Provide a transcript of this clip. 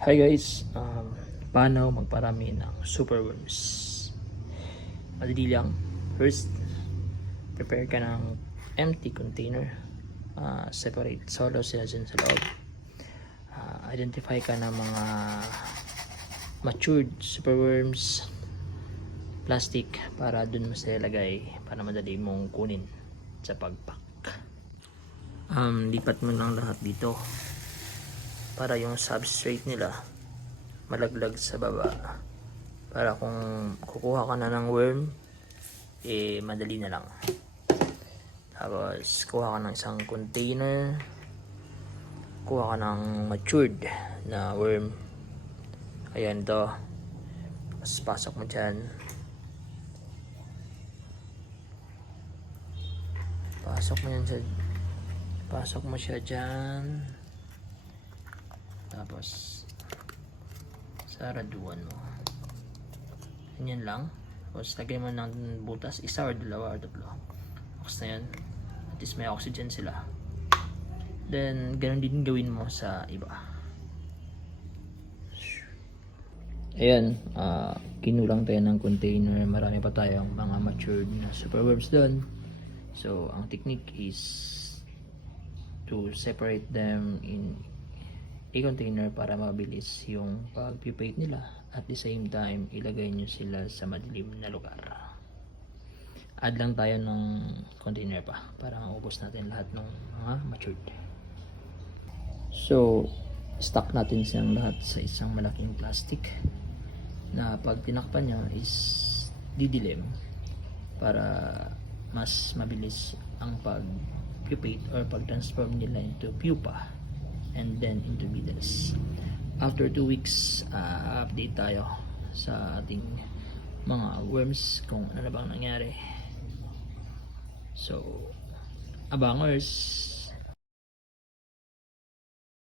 Hi guys, paano magparami ng superworms? Madali lang. First, prepare ka ng empty container. Separate solo sila dyan sa loob. Identify ka ng mga matured superworms, plastic para dun mo sila ilagay para madali mong kunin sa pagpack. Lipat mo lang lahat dito para yung substrate nila malaglag sa baba, para kung kukuha ka na ng worm madali na lang. Tapos kuha ka ng isang container, kuha ka ng matured na worm, ayan to. Tapos pasok mo dyan, pasok mo siya dyan, tapos saraduan mo. Ganyan lang. Tapos lagay mo ng butas, isa or dalawa or tatlo. Tapos na yan. At least may oxygen sila. Then, ganun din gawin mo sa iba. Ayan. Kinulang tayo ng container. Marami pa tayong mga matured na superworms doon. So, ang technique is to separate them in a container para mabilis yung pag-pupate nila. At the same time, ilagay nyo sila sa madilim na lugar. Add lang tayo ng container pa para maubos natin lahat ng mga matured. So, stock natin silang lahat sa isang malaking plastic na pag tinakpan nyo is didilim para mas mabilis ang pag-pupate or pag-transform nila into pupa and then into beetles. After 2 weeks, update tayo sa ating mga worms kung ano bang nangyari. So, abangers!